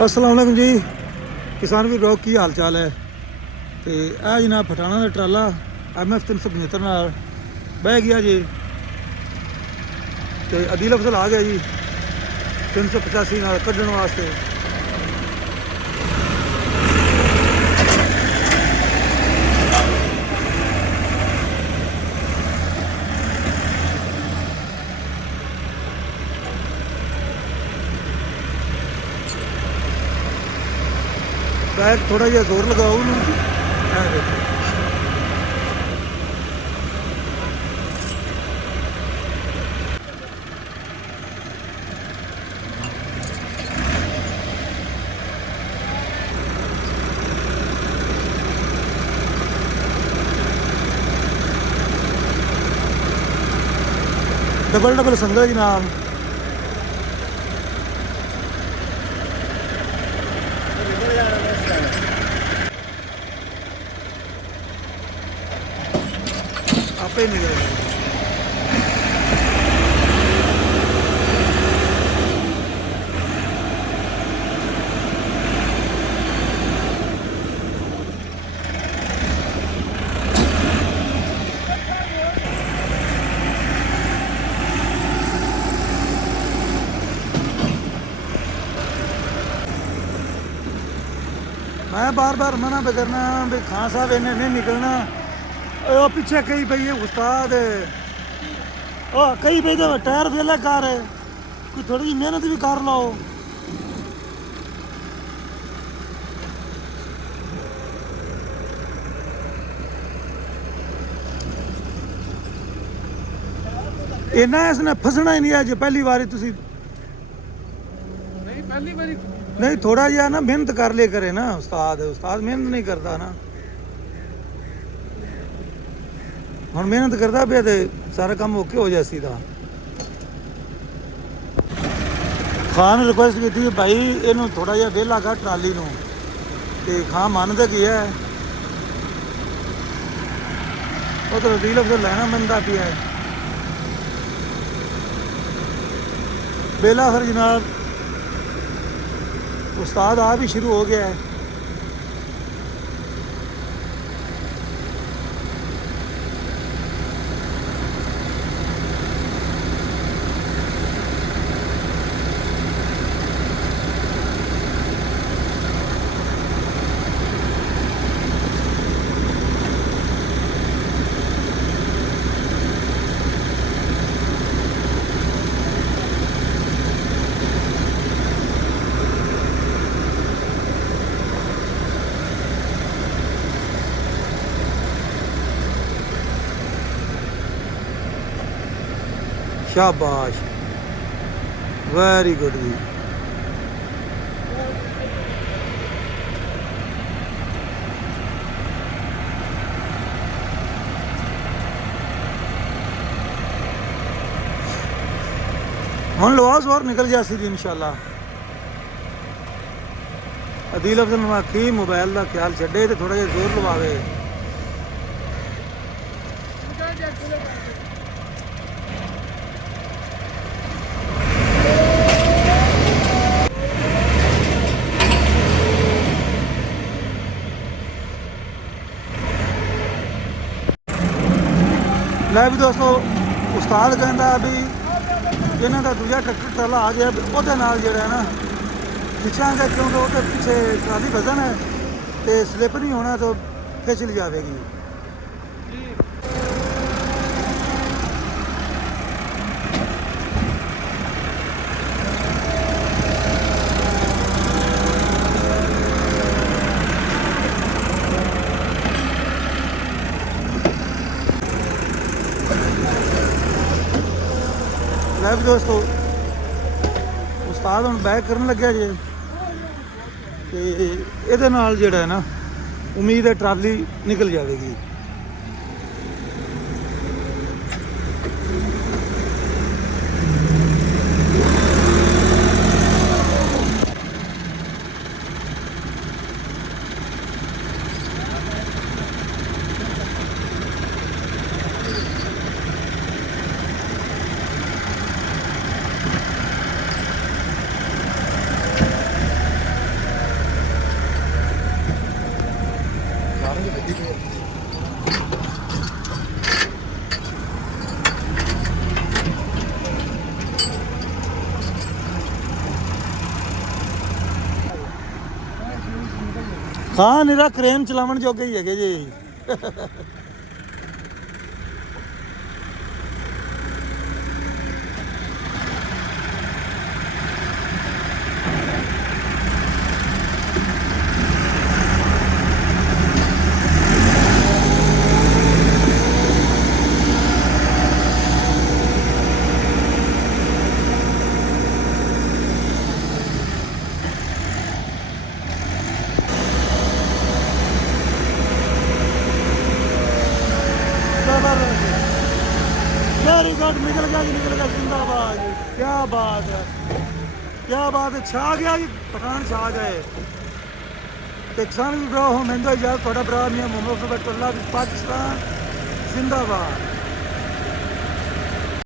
अस्सलाम वालेकुम जी किसान भी रोक की हाल चाल है। तो यह जनाब पठाना का ट्राला MF 375 नाल बह गया जी। तो अदील अफजल आ गया जी 385 नाल कढ़न वास्ते। बैग थोड़ा जिहा जोर लगाओ उन्होंने। डबल डबल संगल जनाब। आपे निकल मैं बार बार मना पे करना भाई खान साहब इन्हें नहीं निकलना। ओ पीछे कई पई है उस्ताद। ओ कई पई तो टायर वेला कार है, कोई थोड़ी जी मेहनत भी कर लो। इन्ना इसने फसना ही नहीं है जो पहली बारी तुसी नहीं पहली बारी नहीं थोड़ा जिहा ना मेहनत कर ले करे ना। उस्ताद उस्ताद मेहनत नहीं करता ना। ਹੁਣ ਮਿਹਨਤ ਕਰਦਾ ਪਿਆ ਤੇ ਸਾਰਾ ਕੰਮ ਓਕੇ ਹੋ ਜਾ ਸੀਦਾ। ਖਾਨ ਰਿਕੁਐਸਟ ਕੀਤੀ ਭਾਈ ਇਹਨੂੰ ਥੋੜਾ ਜਿਹਾ ਵਿਹਲਾ ਕਰ ਟਰਾਲੀ ਨੂੰ, ਤੇ ਖਾਨ ਮੰਨਦਾ ਗਿਆ ਹੈ। ਉਹ ਤਾਂ ਅਦੀਲ ਅਫਜ਼ਲ ਲੈਣਾ ਮੰਨਦਾ ਪਿਆ ਹੈ। बेला फिर जनाब उस्ताद आ भी शुरू हो गया है। शाबाश वेरी गुड जी। हम लवास और निकल जासी जी इंशाल्लाह। अदील अफजल नवाकी मोबाइल का ख्याल छे तो थोड़ा जिहा जोर लवावे। ਲੈ ਵੀ ਦੋਸਤੋ ਉਸਤਾਦ ਕਹਿੰਦਾ ਵੀ ਇਹਨਾਂ ਦਾ ਦੂਜਾ ਟਰੈਕਟਰ ਟਰਾਲਾ ਆ ਗਿਆ, ਉਹਦੇ ਨਾਲ ਜਿਹੜਾ ਨਾ ਖਿੱਚਾਂਗੇ ਕਿਉਂਕਿ ਉਹਦੇ ਪਿੱਛੇ ਟਰਾਲੀ ਵਜ਼ਨ ਹੈ ਤੇ ਸਲਿੱਪ ਨਹੀਂ ਹੋਣਾ ਤਾਂ ਖਿੱਚ ਲਈ ਜਾਵੇਗੀ। ਲੈ ਵੀ ਦੋਸਤੋ ਉਸਤਾਦ ਹੁਣ ਬੈਕ ਕਰਨ ਲੱਗਿਆ ਜੇ ਤੇ ਇਹਦੇ ਨਾਲ ਜਿਹੜਾ ਹੈ ਨਾ ਉਮੀਦ ਹੈ ਟਰਾਲੀ ਨਿਕਲ ਜਾਵੇਗੀ। ਖਾਂ ਨਿਰਾ ਕ੍ਰੇਨ ਚਲਾਉਣ ਜੋਗੇ ਹੀ ਹੈਗੇ ਜੀ। वेरी गुड, निकल गया जी, निकल गया, जिंदाबाद जी, क्या बात है, क्या बात है, छा गया जी, पठान छा गए। ते किसान भी ब्रो हो, मैं तो यार थोड़ा ब्रा नहीं है, मोहम्मद बटुल्ला पाकिस्तान जिंदाबाद।